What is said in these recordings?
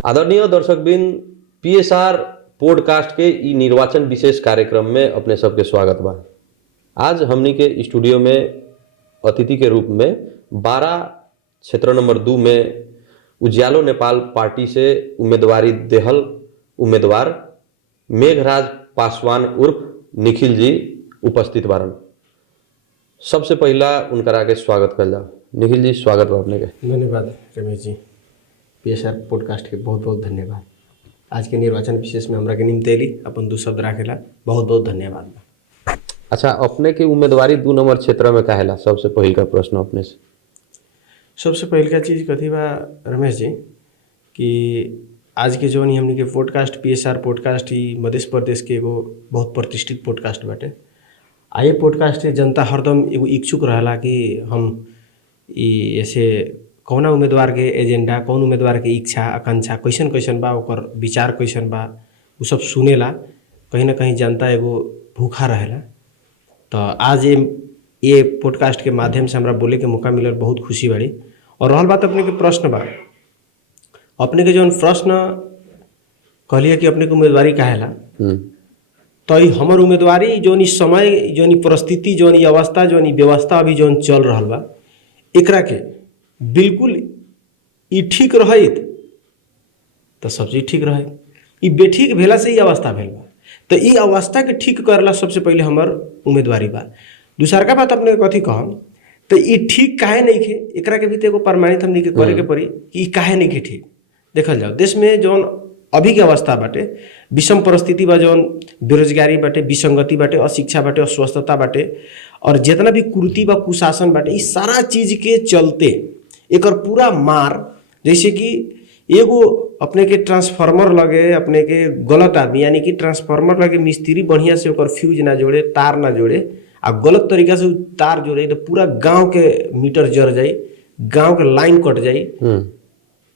आदरणीय दर्शकबिन, PSR podcast के ई निर्वाचन विशेष कार्यक्रम में अपने सबके स्वागत बा। आज हमनी के स्टूडियो में अतिथि के रूप में 12 क्षेत्र नंबर 2 में उज्यालो नेपाल पार्टी से उम्मीदवारी देहल उम्मीदवार मेघराज पासवान उर्फ निखिल जी उपस्थित बारन। सबसे पहला उनकर आगे स्वागत कर जाओ। निखिल जी, स्वागत बा अपने के। धन्यवाद रमेश जी। पीएसआर पॉडकास्ट के बहुत बहुत धन्यवाद। आज के निर्वाचन विशेष में हमरा के निम्ति अली अपन 2 शब्द राखेला बहुत बहुत धन्यवाद। अच्छा, अपने के उम्मीदवारी 2 नंबर क्षेत्र में काहेला? सबसे पहल का प्रश्न अपने से। सबसे पहल का चीज़ कथी बा रमेश जी कि आज के जो हमनी के पॉडकास्ट पीएसआर पॉडकास्ट ही मध्य प्रदेश के एगो बहुत प्रतिष्ठित पॉडकास्ट बाटे। आ ये पॉडकास्ट के जनता हरदम एगो इच्छुक रहला कि हम ऐसे कौना उम्मीदवार के एजेंडा, कौन उम्मीदवार के इच्छा आकांक्षा कैसन बा, ओकर विचार कैसन बा, वो सब सुनेला। कहीं ना कहीं जनता एगो भूखा रहेला। तो आज ये पॉडकास्ट के माध्यम से हमरा बोले के मौका मिलल, बहुत खुशी बाड़ी। और रहल बात अपने के प्रश्न बा, अपने के जौन प्रश्न कहलिए कि अपने के उम्मीदवारी काहेला, तो हमर उम्मीदवारी जौन इस समय, जौन परिस्थिति, जौन अवस्था, जौन व्यवस्था अभी जौन चल रहा बा, एकरा के बिल्कुल ई ठीक रहित तो सब चीज ठीक रहे। ई बेठीक भेला से ई अवस्था भेल बा, तो ई अवस्था के ठीक करला सबसे पहले हमर उम्मीदवारी बा। दूसरा का बात अपने कथी कहम, तो ई ठीक काहे नहीं खे, एकरा के भी तो एगो प्रमाणित हमनी के करे के पड़ी कि ई काहे नहीं खे ठीक। देखल जाओ, देश में जौन अभी के अवस्था बाटे, विषम परिस्थिति बा, जौन बेरोजगारी बाटे, विसंगति बाटे, अशिक्षा बाटे, अस्वस्थता बाटे, और जितना भी कुरीति बा, कुशासन बाटे, इस सारा चीज के चलते एकर पूरा मार, जैसे कि एगो अपने के ट्रांसफार्मर लगे, अपने के गलत आदमी यानी कि ट्रांसफार्मर लगे मिस्त्री बढ़िया से ओकर फ्यूज ना जोड़े, तार ना जोड़े, आ गलत तरीका से तार जोड़े तो पूरा गांव के मीटर जर जाई, गांव के लाइन कट जाई।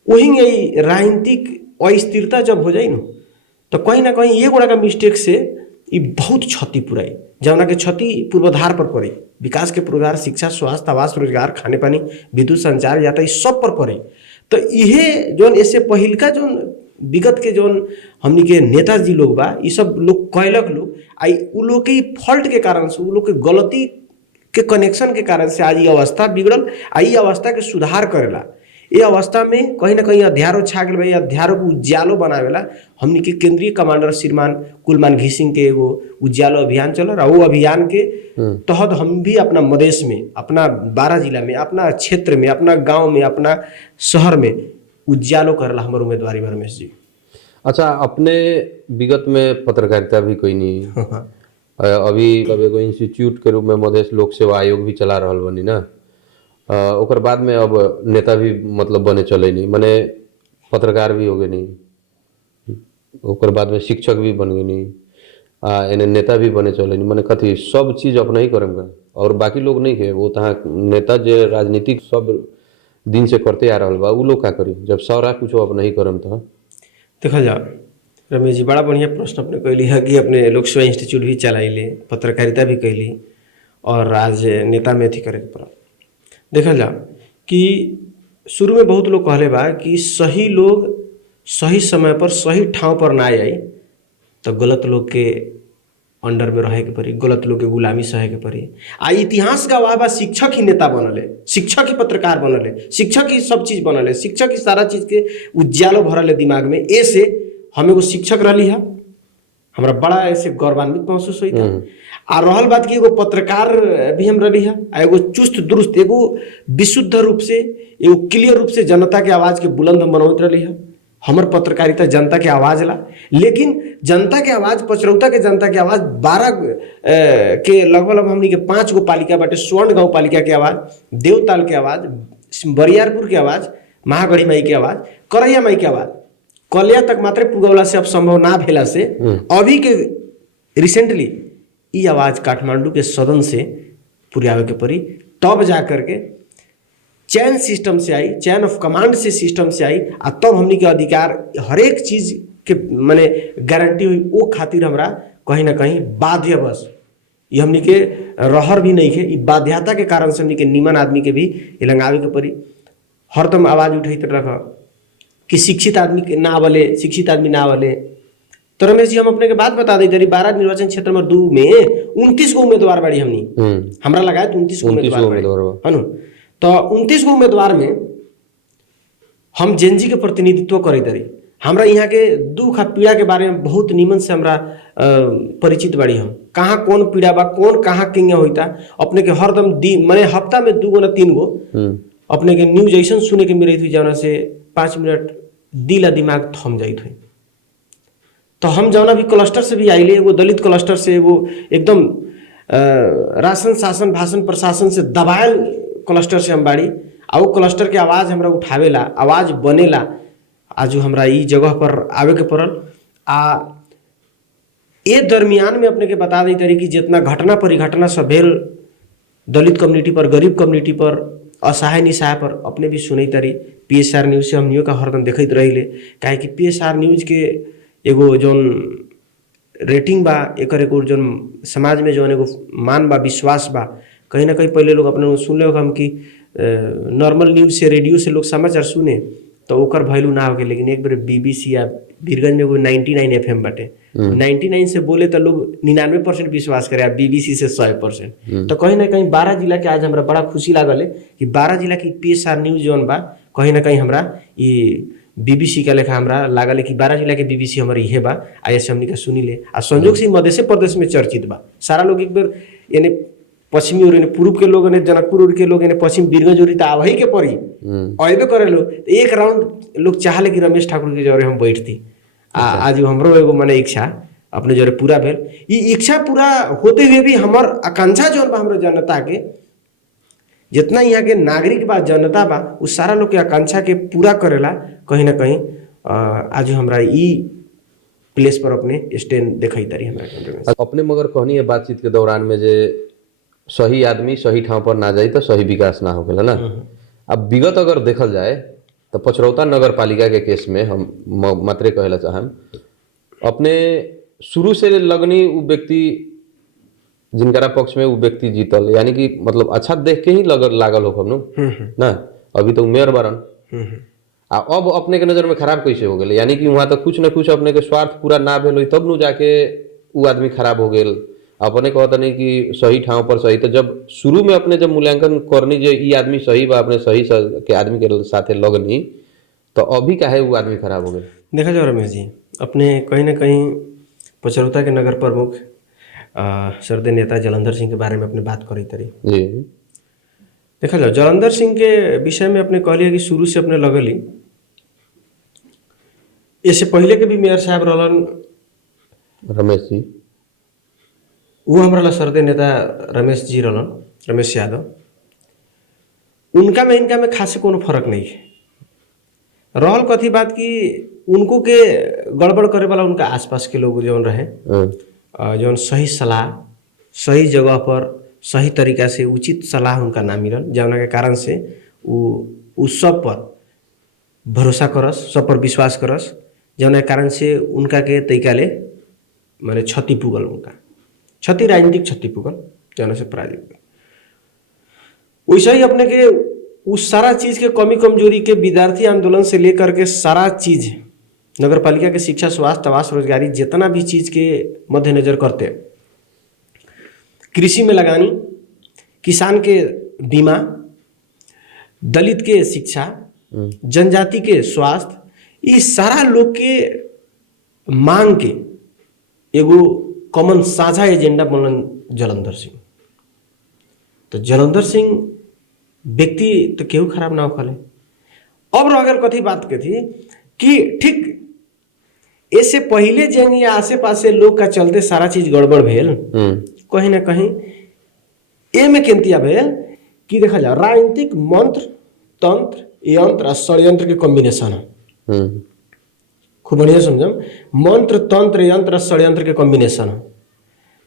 वही यही राजनीतिक अस्थिरता जब हो जाई न, तो कहीं ना कहीं ये गोड़ा का मिस्टेक से ये बहुत क्षति पुराई, जौना के क्षति पूर्वाधार पर पड़ी, विकास के पूर्वाधार, शिक्षा, स्वास्थ्य, आवास, रोजगार, खाने पानी, विद्युत, संचार, यातायात सब पर पड़ी। तो यहे जौन ऐसे पहिल का जौन विगत के जौन हमनी के नेताजी लोग बा, ये सब लोग कैलक लोग, आई उ लोग के फॉल्ट के कारण से, उ लोग के गलती के कनेक्शन के कारण से आज ये अवस्था बिगड़ल। आ ये अवस्था के सुधार करेला, ये अवस्था में कहीं ना कहीं अध्यारो छा गल बा। अध्यारो को उज्यालो बनावेला हमनी के केंद्रीय कमांडर श्रीमान कुलमान घिसिंग के एगो उज्यालो अभियान चल रहा। वो अभियान के तहत हम भी अपना मधेश में, अपना 12 जिला में, अपना क्षेत्र में, अपना गांव में, अपना शहर में उज्यालो करेला हमार उम्मीदवारी बा रमेश जी। अच्छा, अपने विगत में पत्रकारिता भी कोई नहीं अभी कब एगो इंस्टीट्यूट के रूप में मधेश लोक सेवा आयोग भी चला रहल बनी ना, ओकर बाद में अब नेता भी मतलब बने चले नहीं, माने पत्रकार भी हो गए नहीं, ओकर बाद में शिक्षक भी बन गए नहीं, एने नेता भी बने चले नहीं, माने कथी सब चीज अपना ही करेंगे और बाकी लोग नहीं है। वो तहाँ नेता जो राजनीतिक सब दिन से करते आ रहा बा, उ लोग का करी जब सारा कुछ अपना ही करम। तो देखा जा रमेश जी, बड़ा बढ़िया प्रश्न अपने कहली है कि अपने लोक सेवा इंस्टीट्यूट भी चलाइले, पत्रकारिता भी कैली और आज नेता में अथी करे के पड़ा। देखल जा कि शुरू में बहुत लोग कहले बा कि सही लोग सही समय पर सही ठाव पर ना आई तो गलत लोग के अंडर में रहे के पड़ी, गलत लोग के गुलामी सहे के पड़ी। आ इतिहास गवाह बा, शिक्षक ही नेता बनले, शिक्षक ही पत्रकार बनले, शिक्षक ही सब चीज बनले, शिक्षक ही सारा चीज के उज्यालो भरले दिमाग में। ऐसे हम एगो शिक्षक रही है, हमरा बड़ा ऐसे गौरवान्वित महसूस हुई था। आ रहल बात की एगो पत्रकार भी हम रही है, एगो चुस्त दुरुस्त, एगो विशुद्ध रूप से, एगो क्लियर रूप से जनता के आवाज के बुलंद हम बनौत रही है। हमर पत्रकारिता जनता के आवाज ला, लेकिन जनता के आवाज, पचरौता के जनता के आवाज, 12 के लगभग हमनी के 5 गो पालिका बाटे, स्वर्ण गांव पालिका के आवाज, देवताल के आवाज, बरियारपुर के आवाज, महागढ़ी माई के आवाज, करैया माई के आवाज, कलिया तक मात्र पुगौला से अब संभव ना भेला से अभी के रिसेंटली ये आवाज काठमांडू के सदन से पुरियावे के पड़ी, तब जा करके चैन सिस्टम से आई, चैन ऑफ कमांड से सिस्टम से आई, आ तब हमनी के अधिकार हर एक चीज के माने गारंटी हुई। वो खातिर हमरा कहीं ना कहीं बाध्य बस ये हमनी के रहर भी नहीं है, बाध्यता के कारण से हमनी के निमन आदमी के भी लंगावे के पड़ी। हरदम आवाज उठैत रख कि शिक्षित आदमी के ना बोले, शिक्षित आदमी ना बोले। तो रमेश जी हम अपने के बात बता दी तरी 12 निर्वाचन क्षेत्र नंबर 2 में 29 गो उम्मीदवार बाड़ी हमनी, हमरा लगाए 29 गो उम्मीदवार है नु। तो 29 गो उम्मीदवार में हम जेनजी के प्रतिनिधित्व करे तरी। हमरा यहाँ के दुख आ पीड़ा के बारे में बहुत नीमन से हमरा परिचित बाड़ी। हम कहाँ कौन पीड़ा बा, कौन कहाँ किंगे होता अपने के हरदम मैंने हफ्ता में 2 गो ना 3 गो अपने के न्यूज ऐसा सुने के मिली थी जौना से 5 मिनट दिल आ दिमाग थम जाइत हुई। तो हम जौना भी क्लस्टर से भी आइले, एगो दलित क्लस्टर से, एगो एकदम राशन शासन भाषण प्रशासन से दबायल क्लस्टर से हम बाड़ी। आ वो क्लस्टर के आवाज़ हमरा उठावेला, आवाज़ बनेला। आज हमरा ई जगह पर आवे के पड़ल। आ ये दरमियान में अपने के बता दी तरी कि जितना घटना परिघटना सब भेल दलित कम्युनिटी पर, गरीब कम्युनिटी पर, असहाय निसहाय पर अपने भी सुनई तरी। PSR न्यूज़ से हमनियों का हरदम देखते रहिले, काहे कि PSR न्यूज़ के एगो जोन रेटिंग बा, एगो जोन समाज में जोन एगो मान बा, विश्वास बा। कहीं ना कहीं पहले लोग अपने सुन ले हम कि नॉर्मल न्यूज़ से, रेडियो से लोग समाचार सुने तो ओकर वैल्यू ना हो गए। लेकिन एक बार BBC या बीरगंज में एगो 99 FM बाटे, 99 से बोले तो लोग 99% विश्वास करे, BBC से 100%। तो कहीं ना कहीं 12 जिला के आज हमरा बड़ा खुशी लागल है कि 12 जिला की PSR न्यूज़ जोन बा कहीं ना कहीं हमरा ये BBC का लेखा हमरा लागल है कि 12 जिला के BBC हमारे इहे बा। ऐसे हमनी का सुनी ले। आ संजोग से मध्य प्रदेश में चर्चित बा। सारा लोग एक बार यानी पश्चिमी और पूर्व के लोग ने, जनकपुर और के लोग ने पश्चिम बीरगंज और आवही के पड़ी अबे करे लोग। तो एक राउंड लोग चाहले कि रमेश ठाकुर के जरे हम बैठती। आज हमरो एगो मने इच्छा अपने जरे पूरा भेल। ई इच्छा पूरा होते हुए भी हमर आकांक्षा जोन बा हमरा जनता के, जितना यहाँ के नागरिक बा, जनता बा, उस सारा लोग के आकांक्षा के पूरा करेला कहीं ना कहीं आज हमरा ई प्लेस पर अपने स्टैंड दिखाई तारी हमरा अपने। मगर कहनी है बातचीत के दौरान में जे सही आदमी सही ठाव पर ना जाए तो सही विकास ना होगा ना। अब विगत अगर देखल जाए तो पचरौता नगर पालिका के केस में हम मात्रे कहला चाहम, अपने शुरू से लगनी वो व्यक्ति जिनकरा पक्ष में वो व्यक्ति जीतल, यानी कि मतलब अच्छा देख के ही लागल हो ना। अभी तो मेयर बरन आ अब अपने के नजर में खराब कैसे हो गए, यानी कि वहाँ तो कुछ न कुछ अपने के स्वार्थ पूरा ना भेल तब नु जाके वो आदमी खराब हो गए। अपने कहता नहीं कि सही ठाव पर सही, तो जब शुरू में अपने जब मूल्यांकन करनी जो ये आदमी सही बा, अपने सही के आदमी के साथे लगनी, तो अभी काहे वो आदमी खराब हो गए। देखा जाओ रमेश जी, अपने कहीं ना कहीं पचरौता के नगर प्रमुख श्रद्धेय नेता जलंधर सिंह के बारे में अपने बात करी तरी जी। देखा जाओ जलंधर सिंह के विषय में अपने कहलिए कि शुरू से अपने लगली। इससे पहले के भी मेयर साहब रहलन रमेश जी, वो हमारा श्रद्धेय नेता रमेश जी रहलन, रमेश यादव। उनका में इनका में खासे कोनो फर्क नहीं है। रहल कथी बात कि उनको के गड़बड़ करे वाला उनका आसपास के लोग जौन रहे, जौन सही सलाह सही जगह पर सही तरीका से उचित सलाह उनका ना मिलल, जौना के कारण से वो सब पर भरोसा करस, सब पर विश्वास करस, जौना के कारण से उनका के तरीका ले माने क्षति पुगल, उनका क्षति राजनीतिक क्षति पुगल, जौना से पराजित। वैसे ही अपने के उस सारा चीज के कमी कमजोरी के विद्यार्थी आंदोलन से लेकर के सारा चीज नगर पालिका के शिक्षा, स्वास्थ्य, आवास, रोजगारी जितना भी चीज के मद्देनजर करते, कृषि में लगानी, किसान के बीमा, दलित के शिक्षा, जनजाति के स्वास्थ्य, इस सारा लोग के मांग के एगो कॉमन साझा एजेंडा बनलन जलंधर सिंह। तो जलंधर सिंह व्यक्ति तो केहू खराब ना होखले। अब अगर कथी बात के थी कि ठीक इससे पहले जंग या आसे पासे लोग का चलते सारा चीज गड़बड़ भेल, कहीं ना कहीं ए में केंतिया भेल कि देखा जाए राजनीतिक मंत्र, तंत्र, यंत्र और षड्यंत्र के कॉम्बिनेशन है। खूब बढ़िया समझम, मंत्र, तंत्र, यंत्र और षड्यंत्र के कॉम्बिनेशन है।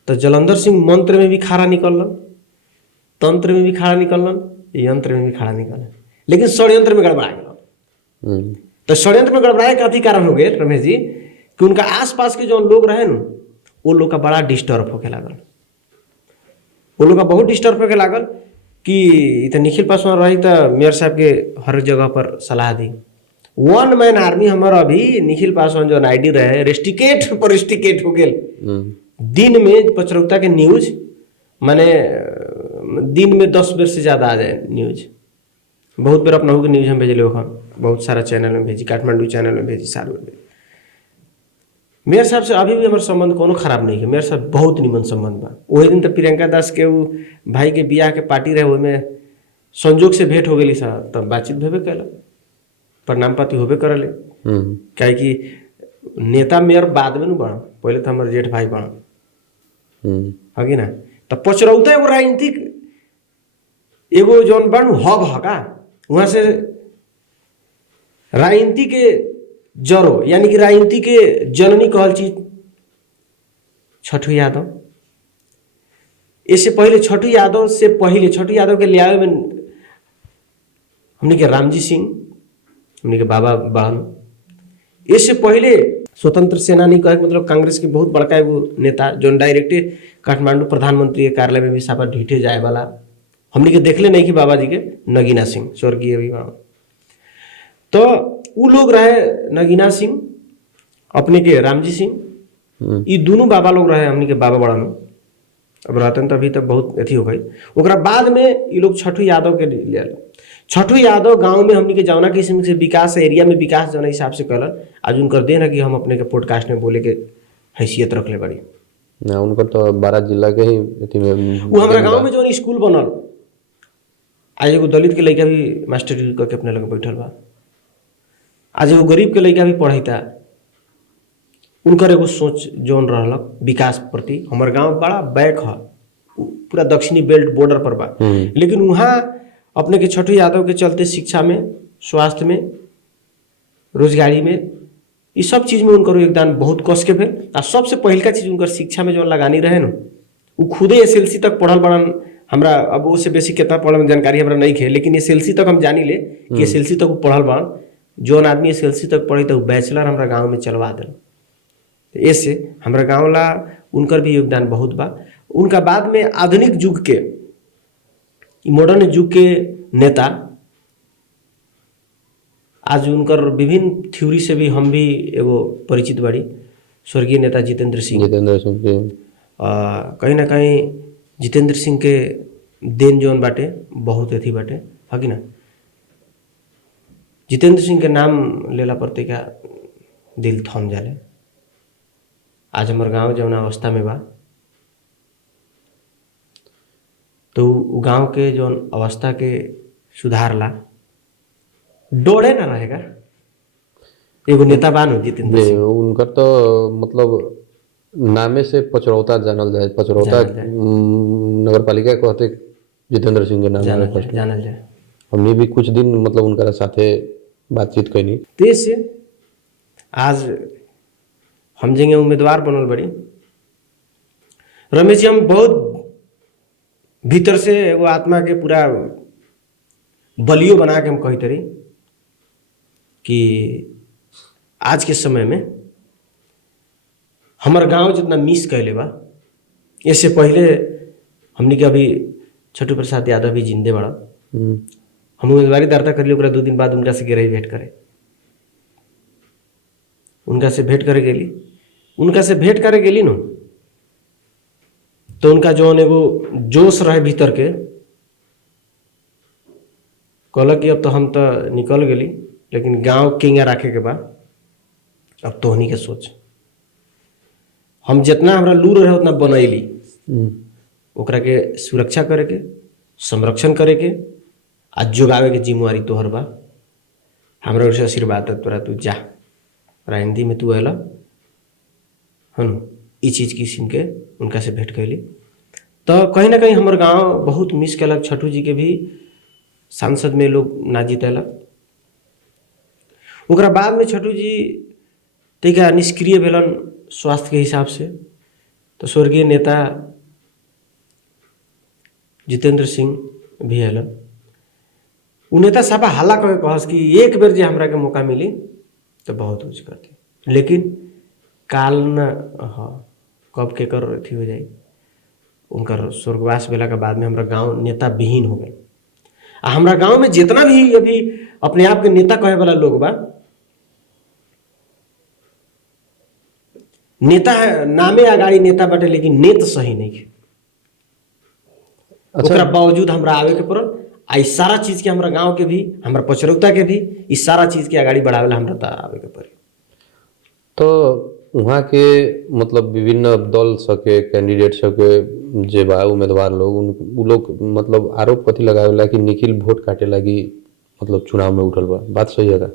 तो जलंधर सिंह मंत्र में भी खड़ा निकलन, तंत्र में भी खड़ा निकलन, यंत्र में भी खड़ा निकलन, लेकिन षड्यंत्र में गड़बड़ा गया। तो षड्यंत्र में गड़बड़ाए का अति कारण हो गए रमेश जी कि उनका आसपास के जो लोग रहे न, वो लोग का बड़ा डिस्टर्ब होके लागल। वो लोग का बहुत डिस्टर्ब होके लागल कि इ त निखिल पासवान रही तो मेयर साहब के हर जगह पर सलाह दी। वन मैन आर्मी हमारा अभी निखिल पासवान जो आईडी रहे रेस्टिकेट पर रेस्टिकेट हो गए। दिन में पचरौता के न्यूज माने दिन में 10 बेर से ज़्यादा आ जाए न्यूज। बहुत बेर अपना के न्यूज हम भेजले ओखन, बहुत सारा चैनल में भेजी, काठमांडू चैनल में भेजी, सारू में भेजी। मेयर साहब से अभी भी हमारे संबंध कोनो खराब नहीं है। मेयर साहब बहुत निमन संबंध बा। वही दिन तो प्रियंका दास के वो भाई के बियाह के पार्टी रहे, ओहिमे संजोग से भेंट हो गई साहब, तब बातचीत भेबे कैला, प्रणाम पाती होबे करले। काहे कि नेता मेयर बाद में न बड़ा, पहले तो हमारे जेठ भाई बड़ा हगी ना। तो पचरौता एगो राजनीतिक एगो जौन बन हब हका, वहाँ से राजनीति के जड़ो यानी कि राजनीति के जननी कहल चीज छठू यादव। इससे पहले छठू यादव से पहले छठू यादव के लियावे में हमने के रामजी सिंह, हमने के बाबा बहन, इससे पहले स्वतंत्र सेनानी कहे मतलब कांग्रेस के बहुत बड़का एगो नेता जो डायरेक्टे काठमांडू प्रधानमंत्री के कार्यालय में भी सापा ढीठे जाए वाला हमने के देखले नहीं कि बाबा जी के नगीना सिंह स्वर्गीय अभी बाबा। तो वो लोग रहे नगीना सिंह, अपने के रामजी सिंह, ये दोनों बाबा लोग रहे हमने के बाबा बड़ा में। अब रहते तो अभी तक बहुत अथी हो गई। ओकरा बाद में ये लोग छठू यादव के ले आए। छठू यादव गांव में हमने के जौना किस्म से विकास एरिया में विकास जौना हिसाब से कलन, आज उनकर देन है कि हम अपने के पॉडकास्ट में बोले के हैसियत रख ले बड़ी ना। उनकर तो 12 जिला के ही अथी में वो हमारा गांव में जो स्कूल बनल, आज एगो दलित के लड़का भी मास्टर डिग्री करके अपने लगे बैठल बा। आज एगो गरीब के लड़का भी पढ़ता। उनकर एगो सोच जौन रहलक विकास प्रति। हमार गांव बड़ा बैक है, पूरा दक्षिणी बेल्ट बॉर्डर पर बा, लेकिन वहाँ अपने के छठू यादव के चलते शिक्षा में, स्वास्थ्य में, रोजगारी में, ये सब चीज में उनकर योगदान बहुत कस के भेल। आ सबसे पहिलका चीज उनकर शिक्षा में जो लगानी रहे न, वो खुदे एसएलसी तक पढ़ल बड़न। हमरा अब वो से बेसी कितना पढ़ल में जानकारी हमरा नहीं है, लेकिन एसएलसी तक हम जानी ले कि एसएलसी तक वो पढ़ल बड़न। जौन आदमी एसएलसी तक पढ़ी तो बैचलर हमरा गाँव में चलवा दिल। ऐसे हमरा गाँव ला उनकर भी योगदान बहुत बा। उनका बाद में आधुनिक युग के, मॉडर्न युग के नेता, आज उनकर विभिन्न थ्योरी से भी हम भी एगो परिचित बाड़ी, स्वर्गीय नेता जितेंद्र सिंह। कहीं ना कहीं जितेंद्र सिंह के देन जौन बाटे बहुत अथी बाटे, है कि ना। जितेंद्र सिंह के नाम लेला पड़ते क्या दिल थम जाले। आज हमार गाँव जौन अवस्था में बा, तो गांव के जो अवस्था के सुधार ला डोड़े ना रहेगा एगो नेता बानो जितेंद्र सिंह। उनकर तो मतलब नामे से पचरौता जानल जाए। पचरौता नगर पालिका कहते जितेंद्र सिंह के नाम जानल जाए। हमने भी कुछ दिन मतलब उनका साथे बातचीत कैनी। तेज से आज हम जेंगे उम्मीदवार बनल बड़ी रमेश जी। हम बहुत भीतर से वो आत्मा के पूरा बलियो बना के हम कही तरी कि आज के समय में हमार गांव जितना मिस कैले बा, इससे पहले हमने के अभी छठू प्रसाद यादव भी जिंदे बड़ा। हम उम्मीदवारी दार्ता कर ली, 2 दिन बाद उनका से गिरई भेंट करे, उनका से भेंट करे गेली। उनका से भेंट करे गेली न, तो उनका जो एगो जोश रहे भीतर के, कहलक कि अब तो हम तो निकल गेली, लेकिन गांव केंगा रखे के बा, अब तोहनी के सोच। हम जितना हमरा लूर रहे उतना बनैली, ओकरा के सुरक्षा करे के, संरक्षण करे के, आ जोगावे के जिम्मेवारी तोहर बा। हमरा ओर से आशीर्वाद है तोरा, तू जा राजनीति में तू अला हन। ई चीज किस्म के उनका से भेंट कैली। तो कहीं ना कहीं हमार गांव बहुत मिस कैलक। छठू जी के भी सांसद में लोग ना जीतेलक। ओकरा बाद में छठू जी तैका निष्क्रिय भेलन स्वास्थ्य के हिसाब से। तो स्वर्गीय नेता जितेंद्र सिंह भी अलन। उ नेता साफा हल्ला करके कहस कि एक बेर जे हमरा के मौका मिली तो बहुत कुछ करती, लेकिन काल न कब के कर अथी हो जाए। उनकर स्वर्गवास भेला के बाद में हमरा गांव नेता विहीन हो गए। आ हमरा गांव में जितना भी अभी अपने आप के नेता कहे वाला लोग बा, नेता है नामे अगाड़ी नेता बाटे, लेकिन नेत सही नहीं है। ओकरा बावजूद हमरा आवे के पड़ल। आ इस सारा चीज के हमरा गांव के भी, हमरा पचरौता के भी इस सारा चीज के आगाड़ी बढ़ावे ला हमरा त आवे के पड़े। तो वहाँ के मतलब विभिन्न दल सके कैंडिडेट सके जे बा उम्मीदवार लोग उ लोग मतलब आरोप कथी लगावेला कि निखिल वोट काटे लगी मतलब चुनाव में उठल बा, बात सही है का?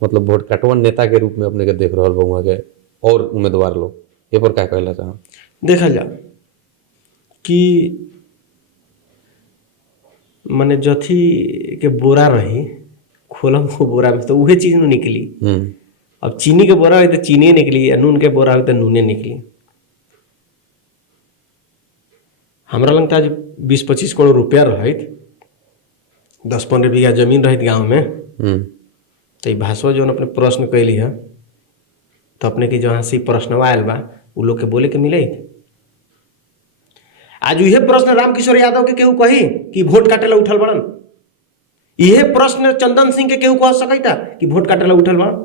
मतलब वोट काटवन नेता के रूप में अपने के देख रहल बा वहाँ के और उम्मीदवार लोग, ये पर क्या कहला चाह? देखल जा कि मने जथी के बोरा रही खोलम को बोरा में तो उहे चीज न निकली। अब चीनी के बोरा हुई तो चीनी निकली, नून के बोरा हुई तो नूने निकली। हमरा लग आज 20-25 करोड़ रुपया रहित, 10-15 बीघा जमीन रहित गांव में, तो भाषवा जो अपने प्रश्न कैली है तो अपने के जहाँ से प्रश्न आयल बा उ लोग के बोले के मिले। आज यह प्रश्न रामकिशोर यादव के केहू कही कि वोट काटेला उठल बड़न? यह प्रश्न चंदन सिंह के केहू कह सकता कि वोट काटेला उठल बड़न?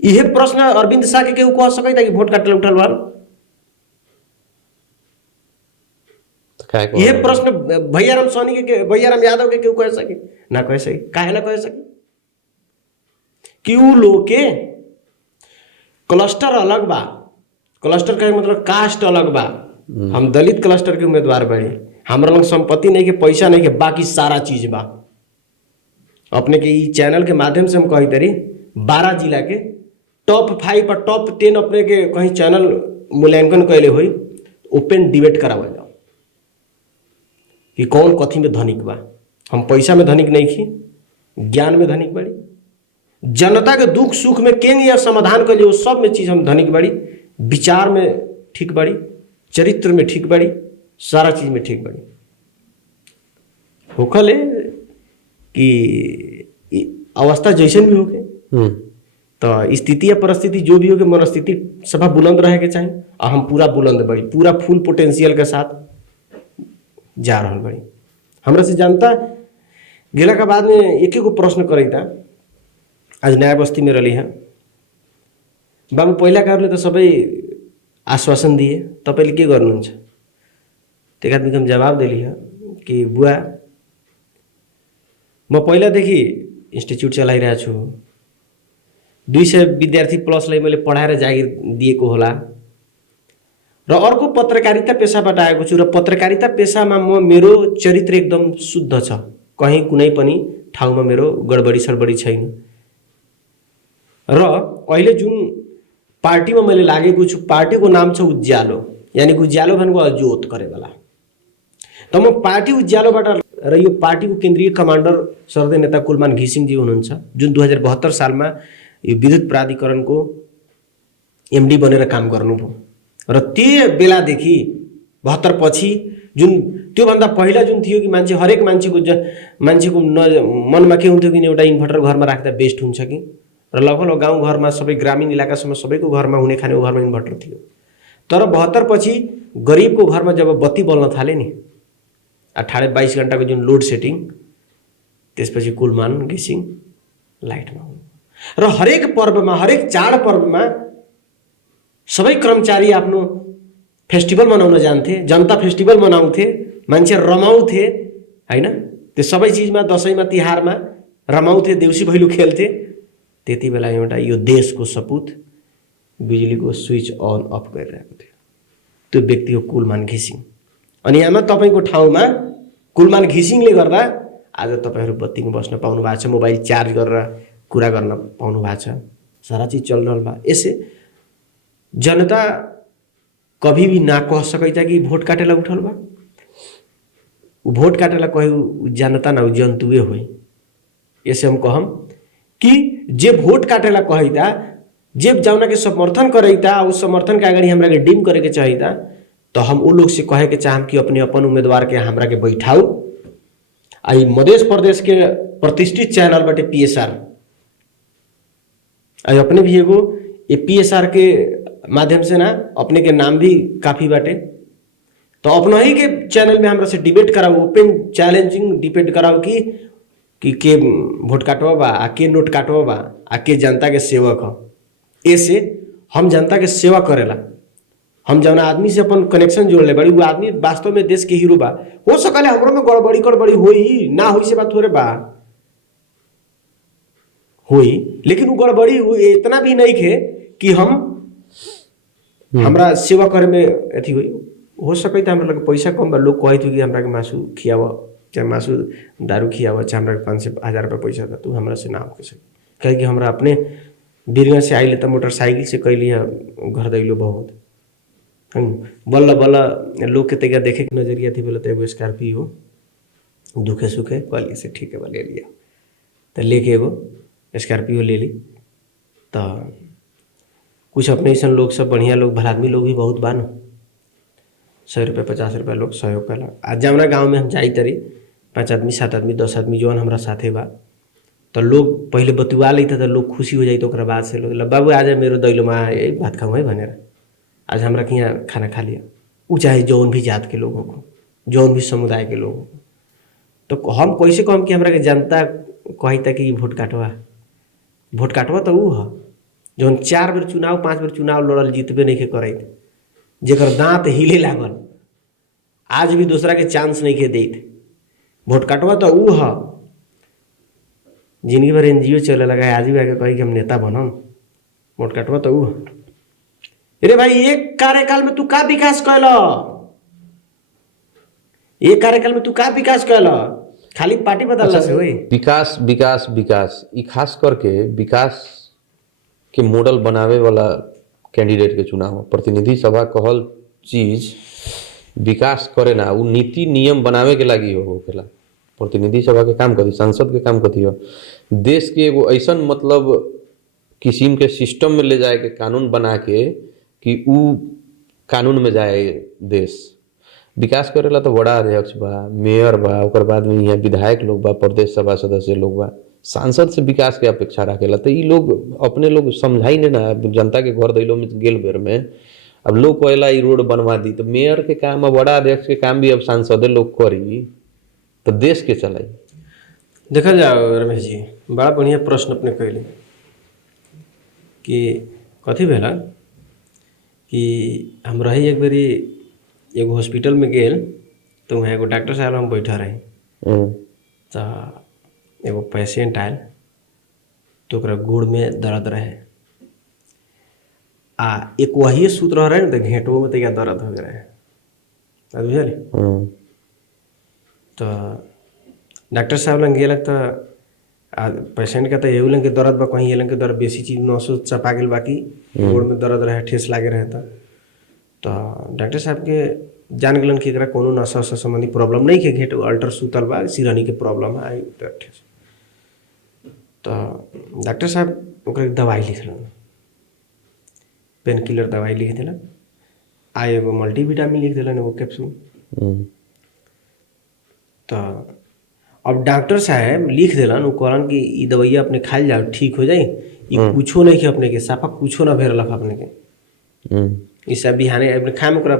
यह प्रश्न अरविंद शाह के केहू कह सकता कि वोट काटेला उठल बड़न? यह प्रश्न भैयाराम सोनी के, भैयाराम यादव के केहू कह सके ना? कह सके काहे ना कह सके कि उ लोग के क्लस्टर अलग बा। क्लस्टर का मतलब कास्ट अलग बा। हम दलित क्लस्टर के उम्मीदवार बाड़ी, हमरा लग संपत्ति नहीं के, पैसा नहीं के, बाकी सारा चीज बा। अपने के ई चैनल के माध्यम से हम कही तरी 12 जिला के टॉप 5 और टॉप 10 अपने के कहीं चैनल मूल्यांकन कैले हुई, ओपन डिबेट करावल जाओ कि कौन कथी में धनिक बा। हम पैसा में धनिक नहीं खी, ज्ञान में धनिक बाड़ी, जनता के दुख सुख में केंगे या समाधान के लिए वो सब में चीज हम धनिक बाड़ी, विचार में ठीक बाड़ी, चरित्र में ठीक बाड़ी, सारा चीज में ठीक बाड़ी। होखल है कि अवस्था जैसन भी होके तो स्थिति या परिस्थिति जो भी होके मनस्थिति सभा बुलंद रहे के चाहिए। और हम पूरा बुलंद बड़ी, पूरा फुल पोटेंशियल के साथ जा रहा बड़ी। हमरा से जानता गेला के बाद में एक एक प्रश्न करे था। आज नया बस्ती में रही है बाबू, पहिला कारले तो सबै आश्वासन दिए, तपाईँले के गर्नुहुन्छ? एक आदमी हम जवाब दिली है कि बुआ म पहिलादेखि इन्स्टिच्युट चलाइरहेको छु, 200 विद्यार्थी प्लसलाई मैले पढाएर जागिर दिएको होला र अर्को पत्रकारिता पेसाबाट आएको छु र पत्रकारिता पेसामा म मेरो चरित्र एकदम शुद्ध छ, कहीँ कुनै पनि ठाउँमा मेरो गडबडी सडबडी छैन। र अहिले जुन पार्टीमा मैले लागेको छु, पार्टीको नाम छ उज्यालो, यानी कि उज्यालो भनेको अज्योत गरेवाला। त म पार्टी उज्यालोबाट र यो पार्टीको केन्द्रीय कमान्डर सर्दै नेता कुलमान घिसिङजी हुनुहुन्छ, जुन 2072 सालमा यो विद्युत प्राधिकरणको एमडी बनेर काम गर्नुभयो। र त्यो बेलादेखि 72 पछि जुन त्योभन्दा पहिला जुन थियो कि मान्छे हरेक मान्छेको मनमा के हुन्थ्यो कि एउटा इन्भर्टर घरमा राख्दा बेस्ट हुन्छ कि, र लगभग गाउँ घरमा सबै ग्रामीण इलाकासम्म सबैको घरमा हुने खाने घरमा इन्भर्टर थियो। तर 72 पछि गरिबको घरमा जब बत्ती बल्न थाले नि, 22 घण्टाको जुन लोड सेटिङ, त्यसपछि कुलमान घिसिङ लाइटमा हुनु। र हरेक पर्वमा, हरेक चाडपर्वमा सबै कर्मचारी आफ्नो फेस्टिभल मनाउन जान्थे, जनता फेस्टिभल मनाउँथे, मान्छे रमाउँथे हैन? त्यो सबै चिजमा, दसैँमा, तिहारमा रमाउँथे, देउसी भैलो खेल्थे। त्यति बेला एउटा यो देशको सपूत बिजुलीको स्विच अन अफ गरिरहेको थियो, त्यो व्यक्ति हो कुलमान घिसिङ। अनि यहाँ तपाईँको ठाउँमा कुलमान घिसिङले गर्दा आज तपाईँहरू बत्तीमा बस्न पाउनु भएको छ, मोबाइल चार्ज गरेर कुरा गर्न पाउनु भएको छ, सारा चीज चल रहल बा। ऐसे जनता कभी भी ना कह सकता कि वोट काटेला उठल बा। वोट काटेला कहे जनता ना जंतुए होई। ऐसे हम कहम कि जे वोट काटेला कहता, जे जाउना के समर्थन करता, उस समर्थन के अगाडि हमरा के डिम करे के चाहिता, तो हम उ लोग से कहे के चाहम कि अपने अपन उम्मीदवार के हमरा के बैठाऊ। आई मध्य प्रदेश के प्रतिष्ठित चैनल बाटे PSR, आई अपने भी एगो ये PSR के माध्यम से ना अपने के नाम भी काफी बाटे, तो अपना ही के चैनल में हमरा से डिबेट कराओ, ओपन चैलेंजिंग डिबेट कराओ कि के वोट काटवा बा आ के नोट काटवा बा आ के जनता के सेवक ह। ऐसे हम जनता के सेवा करेला, हम जौन आदमी से अपन कनेक्शन जोड़ ले बड़ी, वो आदमी वास्तव में देश के हीरो बा। हो सकले हमरो में गड़बड़ी होई ना होई से बात थोड़े बा, होई, लेकिन वो गड़बड़ी इतना भी नहीं खे कि हम हमरा सेवा करे में अथी हुई। हो सके तो हमरा लगे पैसा कम बा, लोग कहत कि हमरा के मासू खियावा, चाहे मासू दारू खियावा, चाहे हमरा के 500 रुपया पैसा था, तू हमरा से ना हो सके। कहे कि हमरा अपने बीरगंज से आइले त मोटरसाइकिल से कैली घर दैलो बहुत बल्ल बल्ल लोग के तैयार देखे के नजरिया थी, बोले तो एगो स्कॉर्पियो दुखे सुखे कहलिए से ठीक है बा ले लिया। तो लेके एगो स्कॉर्पियो ले ली। तो कुछ अपने ऐसा लोग सब बढ़िया लोग भला आदमी लोग भी बहुत बा न, 100 रुपया 50 रुपया लोग सहयोग कला। आज जमुना गाँव में हम जाई तरी 5 आदमी 7 आदमी 10 आदमी जौन हमरा साथे बा, तो लोग पहले बतुआ लेते तो लोग खुशी हो जाई। तो ओकरा बाद से लोग बाबू आज मेरे दैलो माँ भात खाऊँ है भनेर आज हमरा के यहाँ खाना खा लिया। उ चाहे जौन भी जात के लोगों को, जौन भी समुदाय के लोगों को। तो हम कैसे कहम कि हमरा के जनता कही था कि वोट काटवा तो उ ह जौन 4 बेर चुनाव 5 बेर चुनाव लड़ल जीतबे नहीं के करैत, जेकर दांत हिले लागल, आज भी दूसरा के चांस नहीं के देत। वोट काटवा तो उ ह जिंदगी भर एनजीओ चले लगा, आज भी आके कही कि हम नेता बनम। वोट काटवा तो उ ह। अरे भाई एक कार्यकाल में तू का विकास कैल, एक कार्यकाल में तू का विकास कैल, खाली पार्टी बदलला से होई? विकास विकास विकास ई खास करके विकास के मॉडल बनावे वाला कैंडिडेट के चुनाव, प्रतिनिधि सभा कहल चीज विकास करे ना, उ नीति नियम बनावे के लागी होखेला। प्रतिनिधि सभा के काम कथी, सांसद के काम कथी हो, देश के एगो ऐसा मतलब किस्म के सिस्टम में ले जाए के कानून बना के कि उ कानून में जाए देश। विकास करेला तो बड़ा अध्यक्ष बा, मेयर बा, ओकर बाद में यहाँ विधायक लोग बा, प्रदेश सभा सदस्य लोग बा, सांसद से विकास के अपेक्षा रखेला। तो ये लोग अपने लोग समझाई नहीं ना, जनता के घर दैलो में गेल बेर में अब लोग कहला ई रोड बनवा दी, तो मेयर के काम और बड़ा अध्यक्ष के काम भी अब सांसदे लोग करी तो देश के चलाई। देखल जाओ रमेश जी, बड़ा बढ़िया प्रश्न अपने कैले कि कथी भेला कि हम रही एक बारी एगो हॉस्पिटल में गेल, तो वहाँ एगो डॉक्टर साहब हम बैठा रही। तो एगो पेशेंट आयल, तो ओकरा गोड़ में दर्द रहे आ एक वही सूत रहे न, तो घेंटों में तैयार दर्द हो गए रहे, बुझल। तो डॉक्टर साहब लंग गेलक तो पेशेंट का तो एहू लंग के दर्द बा, कहीं लंग के दर्द बेसी चीज नसो चपा गेल, बाकी गोड़ में दर्द रहे, ठेस लागे रहे। तो डॉक्टर साहब के जान गलन कि एकरा कोनो नसा उसा संबंधी प्रॉब्लम नहीं है, घेंट अल्टर सुतल बा, सिरहनी के प्रॉब्लम है तो ठेस। तो डॉक्टर साहब ओकरा दवाई लिखलन, पेन किलर दवाई लिख दिलन आ एगो मल्टीविटामिन लिख दिलन एगो कैप्सूल। तो अब डॉक्टर साहब लिख दिलन, वो कहलन कि ई दवाइया अपने खाइल जाओ ठीक हो जाई, ई कुछो नहीं के अपने के, साफा कुछो ना भेल अपने के। ई सब बिहाने अपने खाए में ओकरा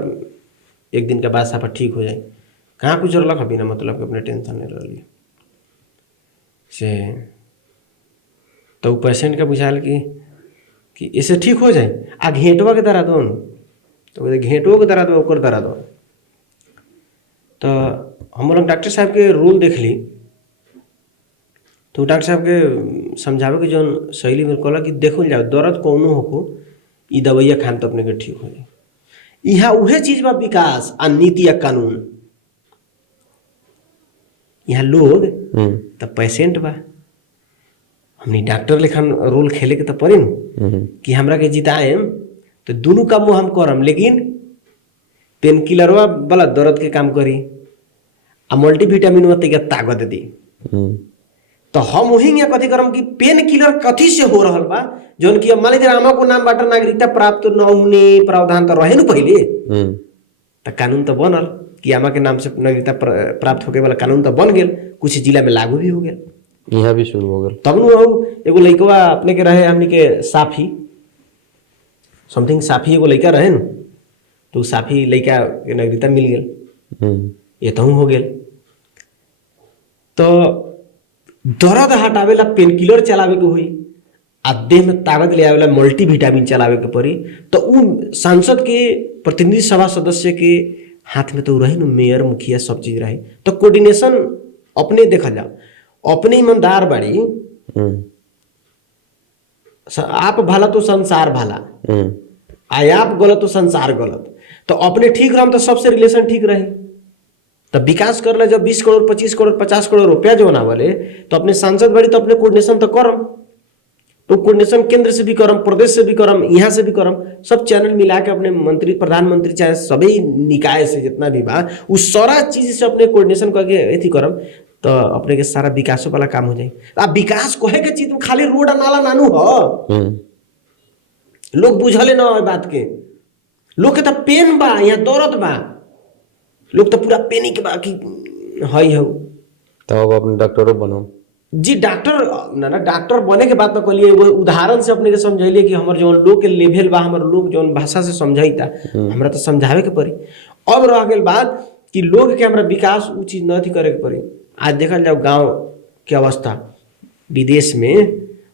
1 दिन के बाद साफा ठीक हो जाए, कहाँ कुछ रख बिना मतलब के अपने टेंशन नहीं रही से। तो पेशेंट के बुझाल कि इससे ठीक हो जाए। आ घेंटवा के दर्द हो, तो घेंटवा के दर्द ओकर दर्द हो। तो हम लोग डॉक्टर साहब के रूल देख ली, तो डॉक्टर साहब के समझावे के जौन शैली में कहला कि देखो जाओ दर्द कौनो होको, ई दवाइया खाम तो अपने के ठीक हो जाए। यहाँ उहे चीज बा विकास आ नीति या कानून। यहाँ लोग तो पेशेंट बा, हमनी डॉक्टर लेखन रोल खेले के तो पड़ी न कि हमरा के जिताएम तो दोनों काम हम करम, लेकिन पेन किलरवा वाला दर्द के काम करी आ मल्टीविटामिन में तैयार ताकत दी। तो हम वही कथी करम कि पेन किलर कथी से हो रहा बा, जौन कि मान लीजिए रामा को नाम बाटर नागरिकता प्राप्त न होने प्रावधान तो रहे न पहले, तो कानून तो बनल कि आमा के नाम से नागरिकता प्राप्त होके वाला कानून तो बन गेल, कुछ जिला में लागू भी हो गया, यहाँ भी शुरू हो गया। तब न एगो लड़कवा अपने के रहे हमनी के साफी समथिंग, साफी एगो लड़का रहे न, तो साफी लड़का के नागरिकता मिल गई, ये तो हो गया। तो दर्द हटावेला पेन किलर चलावे के हुई, आ देह में ताकत ले आवेला मल्टीविटामिन चलावे के पड़ी। तो उ सांसद के प्रतिनिधि सभा सदस्य के हाथ में तो रही न, मेयर मुखिया सब चीज रही। तो कोऑर्डिनेशन अपने देखा जाओ, अपने ईमानदार बाड़ी, आप भला तो संसार भला, आप गलत तो संसार गलत। तो अपने ठीक रहा तो सबसे रिलेशन ठीक रही। तो विकास कर ले जब 20 करोड़ 25 करोड़ 50 करोड़ रुपया जो बना वाले, तो अपने सांसद बड़ी तो अपने कोऑर्डिनेशन तो करम, तो कोऑर्डिनेशन केंद्र से भी करम, प्रदेश से भी करम, यहाँ से भी करम, सब चैनल मिला के अपने मंत्री प्रधानमंत्री चाहे सभी निकाय से जितना भी बा उस सारा चीज से अपने कोऑर्डिनेशन करके एथी करम, तो अपने के सारा विकासो वाला काम हो जाए। अब विकास कहे के चीज में खाली रोड नाला नानू हो, लोग बुझले ना बात के, लोग के तो पेन बा, यहाँ दौरत बा, लोग तो पूरा पेनिक बा कि हई हो। तो अपने डॉक्टरों बनो जी, डॉक्टर ना डॉक्टर बने के बात तो कहलिए, वो उदाहरण से अपने के समझाइए कि हमारे जो लोग के लेवल बा, हमारे लोग जो भाषा से समझाइता, हमरा तो समझावे के पड़ी। अब रह गई बात कि लोग के हमरा विकास वो चीज न थी करे के पड़ी। आज देखल जाओ गांव के अवस्था, विदेश में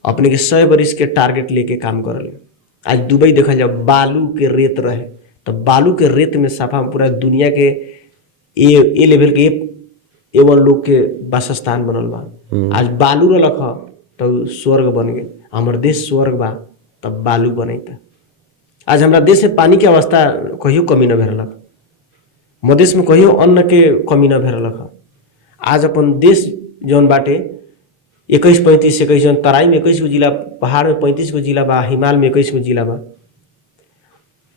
अपने के 100 बरिस के टारगेट लेके काम करल। आज दुबई देखल जाओ, बालू के रेत रहे, तो बालू के रेत में साफा पूरा दुनिया के ए लेवल के A1 लोग के वासस्थान बनल बा। आज बालू रख तो स्वर्ग बन गए, हमार देश स्वर्ग बा तब बालू बनता। आज हमारा देश में पानी के अवस्था कहियो कमी न भेलक, मधेश में कहियो अन्न के कमी न भेलक। आज अपन देश जौन बाटे 21-35 21 जौन तराई में 21 गो जिला, पहाड़ में 35 गो जिला बा, हिमाल में 21 गो जिला बा,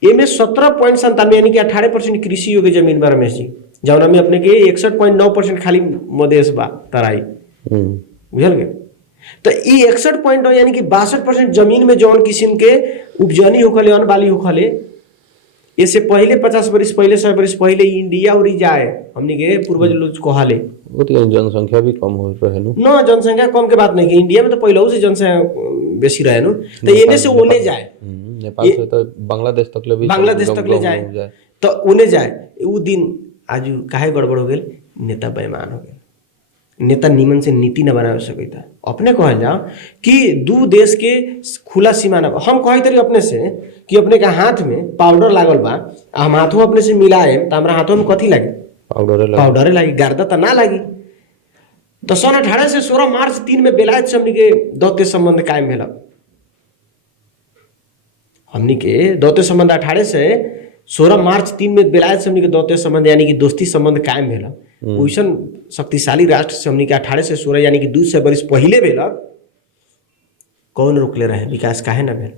एमे 17.97 यानी कि 18% कृषि योग्य जमीन बा रमेश जी, जौना में अपने के 61.9% खाली मधेश बा तराई, बुझल गए। तो ई 61 यानी कि 62% जमीन में जौन किस्म के उपजनी होखले, अन्न बाली होखले, इससे पहले 50 बरिस पहले 100 बरिस पहले इंडिया उड़ी जाए हमनी के पूर्वज लोग कहले, वो तो जनसंख्या भी कम हो रहे नु ना, जनसंख्या कम के बात नहीं कि इंडिया में तो पहले से जनसंख्या बेसी रहे नु, तो एने से ओने जाए, नेपाल से तो बांग्लादेश तक ले भी, बांग्लादेश तक ले जाए, तो ओने जाए। उ दिन आज काहे गड़बड़ हो गेल, नेता बेईमान हो गेल, नेता निमन से नीति न बना सकता। अपने कहल जाओ कि दू देश के खुला सीमा न, हम कही तरी अपने से कि अपने के हाथ में पाउडर लागल बा, हम हाथों अपने से मिलाए तो हमारा हाथों में कथी लगे, पाउडरे लगी, गर्दा तो ना लगी। तो सन 18 से 16 मार्च 3 में बेलायत से हमनी के दौत्य संबंध कायम भेल। हमनी के दौत्य संबंध 18 से 16 मार्च 3 में बेलायत से हमनी के दौत्य संबंध यानी कि दोस्ती संबंध कायम भेल। वैसन शक्तिशाली राष्ट्र से हमनी के 18 से 16 यानी कि 200 बरिस पहले भेल, कौन रोकले रहे, विकास काहे ना भेल।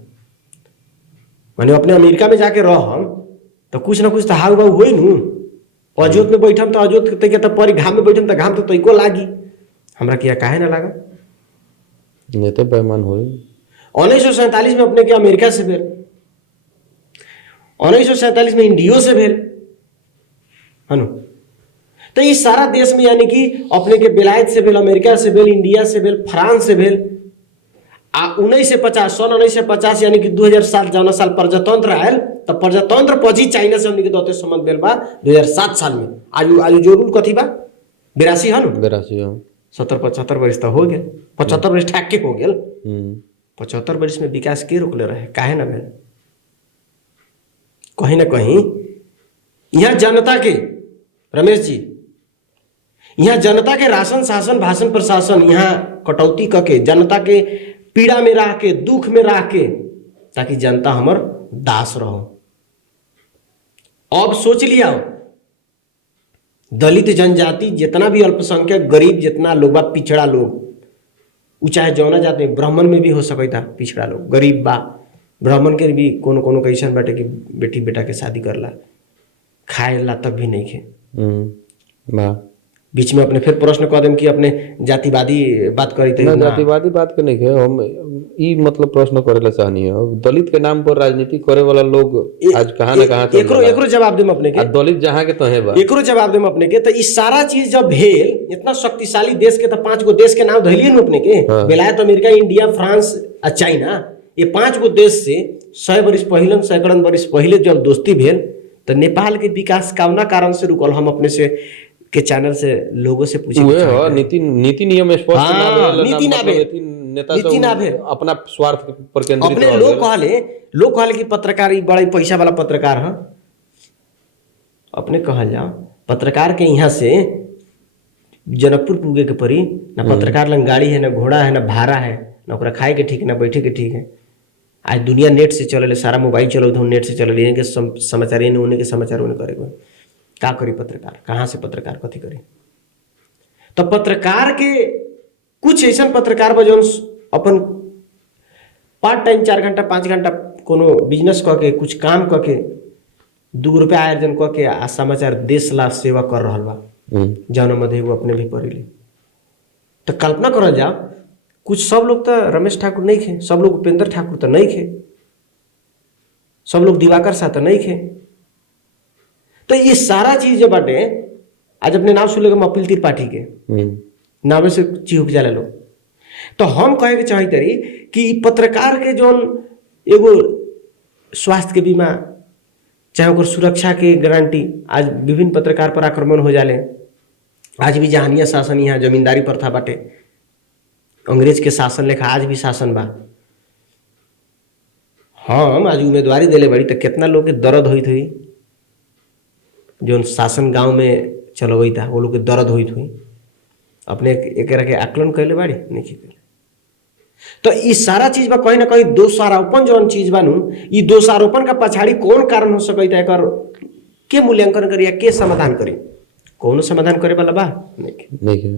माने अपने अमेरिका में जाके रहम तो कुछ ना कुछ तो हाउ बाउ होई नु, अजोत में बैठम तो अजोत के तो परी, घाम में बैठम तो घाम तो तइको लागी, हमरा किया काहे ना लागा, नेता बेईमान होई। 1947 में अपने के अमेरिका से भेल, 1947 में इंडियो से भेल हनु। तो ये सारा देश में यानी कि अपने के बेलायत से भेल, अमेरिका से भेल, इंडिया से भेल, फ्रांस से भेल। आ 1950 सन 1950 यानी कि 2007 जौना साल प्रजातंत्र आयल, तो प्रजातंत्र पजी चाइना से हमनी के दौत्य संबंध भेल बा 2007 साल में। आज जो रूल कथी बा 82 है न, 82 70-75 बरिस तो हो गेल, 75 बरिस ठाक के हो गेल। 75 बरिस में विकास के रोकले रहे, काहे ना भेल। कहीं ना कहीं यहाँ जनता के, रमेश जी, यहाँ जनता के राशन शासन भाषण प्रशासन यहाँ कटौती करके जनता के पीड़ा में रह के, दुख में रह के, ताकि जनता हमर दास रहो। अब सोच लिया, दलित जनजाति जितना भी अल्पसंख्यक गरीब जितना लोग बा, पिछड़ा लोग, उ चाहे जौना जाति में, ब्राह्मण में भी हो सकता पिछड़ा लोग, गरीब बा, ब्राह्मण के भी कोनो कोनो कैसन बाटे कि बेटी बेटा के शादी करला, खाए ला तब भी नहीं खे। बीच में अपने फिर प्रश्न कह देम कि अपने जातिवादी बात करी ना, जातिवादी बात के नहीं है, हम ई मतलब प्रश्न करेला चाहनी है। दलित के नाम पर राजनीति करे वाला लोग आज कहाँ न कहाँ एकरो जवाब देम अपने के, दलित जहाँ के तो है बा, एकरो जवाब देम अपने के। तो इस सारा चीज जब भेल, इतना शक्तिशाली देश के, तो 5 गो देश के नाम धैलिए न अपने के, बेलायत, अमेरिका, इंडिया, फ्रांस आ चाइना, ये 5 गो देश से 100 बरिस पहले, सैकड़न बरिस पहले जब दोस्ती भेल, तो नेपाल के विकास कौना कारण से रुकल, हम अपने से के चैनल से लोगों से पूछे उहे हो नीति नीति नियम स्पष्ट हाँ, ना भेल, नीति ना मतलब भेल। एथी नेता नीति ना भेल। सब अपना स्वार्थ पर केंद्रित अपने रह लोग गेल। कहले कि पत्रकार ई बड़ा पैसा वाला पत्रकार है। अपने कहल जाओ पत्रकार के यहाँ से जनकपुर पूगे के पड़ी ना, पत्रकार लंग गाड़ी है, ना घोड़ा है, ना भाड़ा है, ना ओकरा खाए के ठीक है, ना बैठे के ठीक है। आज दुनिया नेट से चले, सारा मोबाइल चलो तो नेट से चले, इन्हें के समाचार इन्हें उन्हें के समाचार उन्हें करे का करी पत्रकार, कहाँ से पत्रकार कथी करी। तो पत्रकार के कुछ ऐसा पत्रकार बा जौन अपन पार्ट टाइम 4 घंटा 5 घंटा कोनो बिजनेस कऽ के कुछ काम कऽ के 2 रुपया आर्जन कऽ के आ समाचार देश ला सेवा कर रहल बा, जौन मध्य वो अपने भी पढ़िले। तो कल्पना करल जाओ कुछ सब लोग तो रमेश ठाकुर नहीं खे, सब लोग उपेंद्र ठाकुर तो नहीं खे, सब लोग दिवाकर साह तो नहीं खे। तो ये सारा चीज जो बाटे, आज अपने नाम सुन लेगा अपिल त्रिपाठी के नाम से चिहुक जाला लोग। तो हम कहे के चाहते रही कि पत्रकार के जोन एगो स्वास्थ्य के बीमा चाहे ओकर सुरक्षा के गारंटी, आज विभिन्न पत्रकार पर आक्रमण हो जाले। आज भी जहानिया शासन यहाँ जमींदारी प्रथा बाटे, अंग्रेज के शासन लेखा आज भी शासन बा। हम आज उम्मीदवारी दिले बड़ी तो कितना लोग के दर्द होइत हुई, जो शासन गांव में चलवई था वो लोग के दर्द होइत हुई। अपने एक के आकलन कैले बाड़ी नहीं कैले। तो ये सारा चीज बा कहीं ना कहीं दोषारोपण जौन चीज बानू, ये दोषारोपण का पछाड़ी कौन कारण हो सकता है, के मूल्यांकन करी या के समाधान करी, कौन समाधान करे वाला बा नहीं।